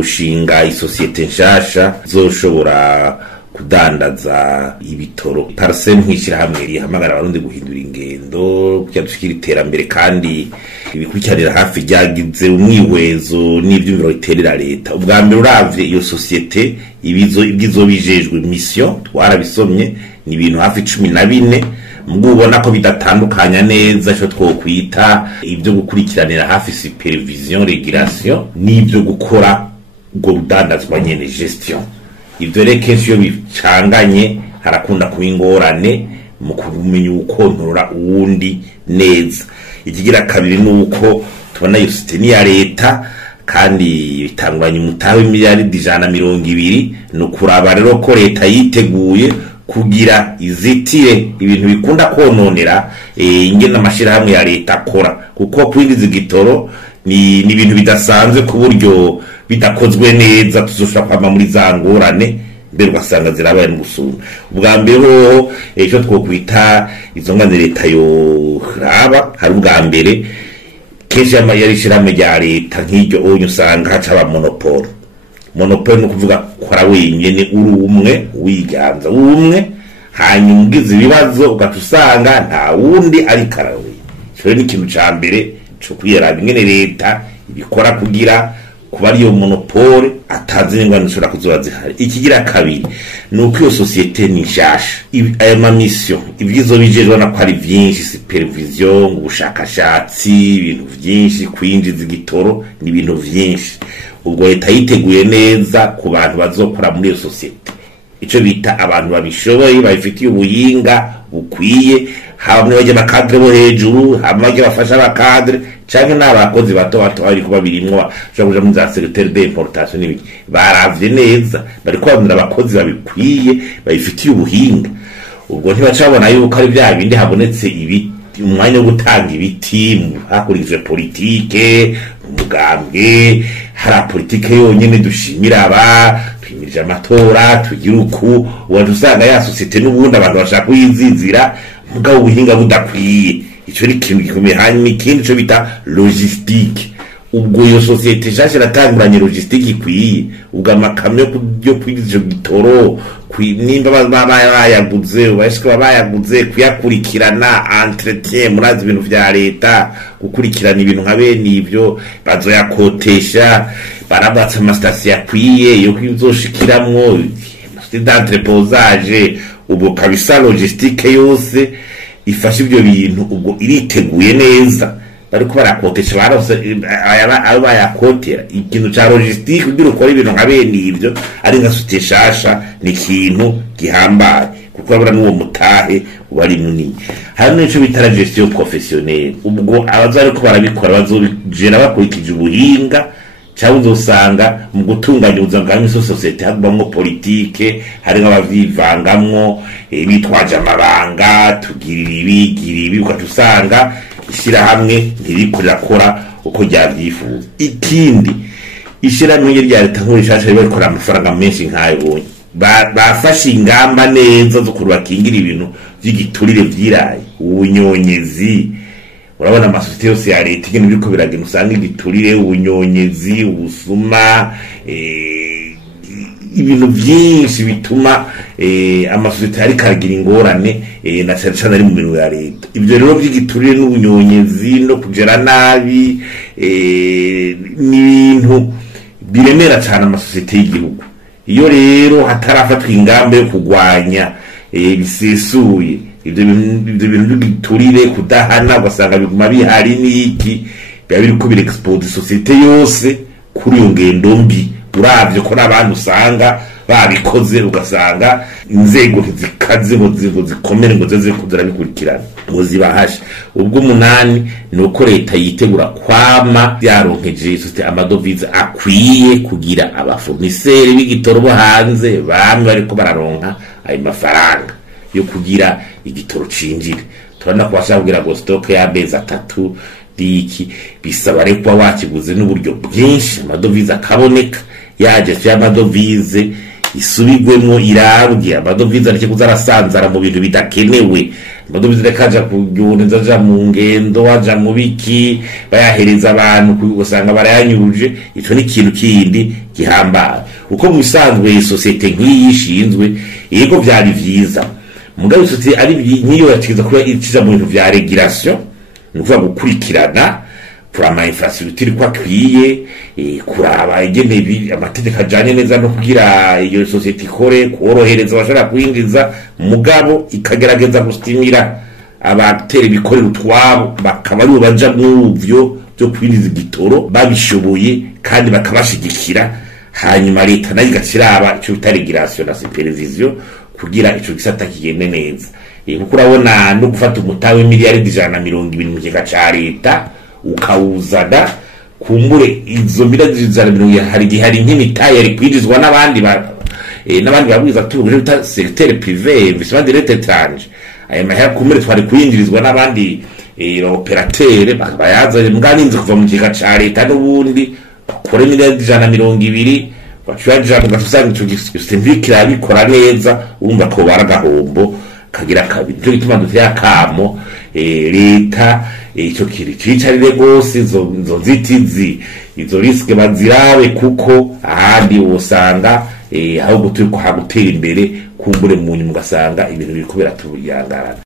gushinga isosiyete nshasha zoshobora kudandaza ibitoro. Parsem nk'ishirahamwe rihamagara abarundi guhindura ingendo kugira dushikira iterambere kandi ibikurikiranira hafi ryagize umwihwezo n'ivyumviro biterera leta. Ubwa mbere uravye iyo sosiyete ibyizo bijejwe mission twarabisomye ni ibintu hafi 14 mugabo ubona ko bidatandukanya neza cyo twokwita ibyo gukurikiranira hafi supervision régulation n'ibyo gukora ubwo rudandazwa nyene gestion. Ibyo rekesho bicanganye harakunda kubingorane mu kumenya ukontorora uwundi neza. Ikigira kabiri nuko tubona iyo system ya leta kandi bitangwanye umutawe miliyaridi 120 no kuraba rero ko leta yiteguye kugira izitire ibintu bikunda kononera ingena amashira hamwe ya leta akora, kuko kwinjiza igitoro ni ibintu bidasanzwe ku buryo bidakozwe neza tuzoshaka kwama muri zangorane mbere ugasanga zirabaye n'ugusura. Ubwa mbere ho ejo twokwita izo ngane leta yo raba hari ubwa mbere kenshi yari shirame rya leta nk'iryo onye usanga haca monopole no kuvuga kora wenyene uri umwe wiganza umwe hanyuma ugize ibibazo ugatusanga nta wundi ari karawe. Cyo ni ikintu ca mbere cyo kwiyaraba ingene leta ibikora kugira kuba ariyo monopole atazi ngwana ushobora kuzoba zihari. Ikigira kabiri nuko iyo societe ni nshasha aya ma mission ibyizo bijejwe na ko ari byinshi supervision ubushakashatsi ibintu byinshi kwinjiza igitoro ni ibintu byinshi. Ubwo leta yiteguye neza ku bantu bazokora muri iyo societe ico bita abantu babishoboye babifitiye ubuhinga bukwiye, hamwe baje bakadre bo hejuru hamwe baje bafasha abakadre canke n'abakozi bato ari kuba birimwo cyo mu za secrétaire d'importation n'ibiki baravye neza bari kwabura abakozi babikwiye babifitiye ubuhinga. Ubwo ntibacabona yuko ari bya bindi habonetse ibi umwanya wo gutanga ibiti hakurije politike umugambwe hari politike yonyene dushimira aba twimirije amatora tugira uku wadusanga ya societe n'ubundi abantu bashaka kuyizizira mugabo ubuhinga budakwiye. Ico ni kintu gikomeye. Hanyuma ikindi cyo bita logistique. Ubwo iyo societe jaje ratanguranye logistique ikwiye ubwo amakamyo yo kwigiza gitoro nimba bayaguze ubashika bayaguze kuyakurikirana entretien murazi ibintu vya leta gukurikirana ibintu nka bene ivyo bazoyakotesha barabatsa amastation yakwiye yo kwizoshikiramwo d'entreposage. Ubwo kabisa logistique yose ifasha ibyo bintu ubwo iriteguye neza bariko barakotesha barose aba bayakotera ikintu ca logistique kugira ukora ibintu nka bene ivyo ari nka suteshasha ni ikintu gihambaye kuko abura n'uwo mutahe ubari munini. Hari n'ico bitara gestion professionnelle. Ubwo abazari ko barabikora bazobijera bakurikije ubuhinga cyangwa uzosanga mu gutunganya ubuzima bwa societe habamo politike hari nk'abavivangamwo bitwaje amabanga tugira ibi ukatusanga ishira hamwe ntirikorera kora uko ryavyifuza. Ikindi ishira hamwe rya leta nk'urishasha rikora amafaranga menshi nk'ayo bafashe ingamba neza zo kubakingira ibintu by'igiturire vyiraye ubunyonyezi. Urabona amasosiyete yose ya leta igenda biriko biragenda usanga igiturire ubunyonyezi ubusuma ibintu byinshi bituma amasosiyete ari karagira ingorane na cyane ari mu bintu ya leta. Ibyo rero by'igiturire n'ubunyonyezi no kugera nabi n'ibintu biremera cyane amasosiyete y'igihugu. Iyo rero hatarafatwa ingamba yo kugwanya bisesuye ibyo bintu by'igiturire kudahana ugasanga biguma bihari n'iki biba biriko birexpose societe yose kuri iyo ngendo mbi. Uravye ko n'abantu usanga babikoze ugasanga inzego zikaze ngo zikomere ngo zeze kudura bikurikirana ngo zibahasha. Ubwo umunani nuko leta yitegura kwama yaronkeje societe amadovize akwiye kugira abafournisseurs b'igitoro bo hanze bamwe bariko bararonka ayo mafaranga yo kugira igitoro cinjira. Turana kwashaka kugira ngo stock ya beza 3 diki bisaba reko wakiguze n'uburyo bwinshi amadovize akaboneka yaje cy'amadovize isubigwemo irabwe amadovize areke kuzarasanzara mu bintu bidakenewe amadovize rekaja kujyoneza aja mu ngendo aja mu biki bayahereza abantu usanga barayanyuruje ico ni ikintu kindi gihambaye uko mu bisanzwe societe nk'iyi ishinzwe yego vyari vyiza mugabo societe ari niyo yakiza kuba ikiza mu bintu vya regulation nuvuga gukurikirana kurama infrastructure kwa kwiye kuraba igene amategeko ajanye neza no kugira iyo societe ikore korohereza bashaka kwinjiza mugabo ikagerageza gustimira abatera bikorera utwabo bakaba ari baja mu byo byo kwinjiza igitoro babishoboye kandi bakabashigikira hanyuma leta nayo igaciraba ico bitaregirasiyo na supervision kugira ico gisata kigende neza kuko urabona no gufata umutawe miliyari 120 mu kigega ca leta ukawuzana kumbure izo miliyari 120 hari nk'imitaye yari kwinjizwa n'abandi babwiza tubuje bita secteur privé investissement direct étranger aya mahera kumbure twari kwinjirizwa n'abandi operateur bayaza mwaninze kuva mu kigega ca leta n'ubundi bakore miliyari 120 bacuyaje bagasanga ico gistemvikira bikora neza urumva ko baragahombo kagira kabiri cyo gituma dutya kamo leta ico kiri cicarire gose izo nzitizi izo riske bazirabe kuko ahandi usanga aho gutuye ko hagutera imbere kumbure mu nyuma ugasanga ibintu bikubera tuyangarana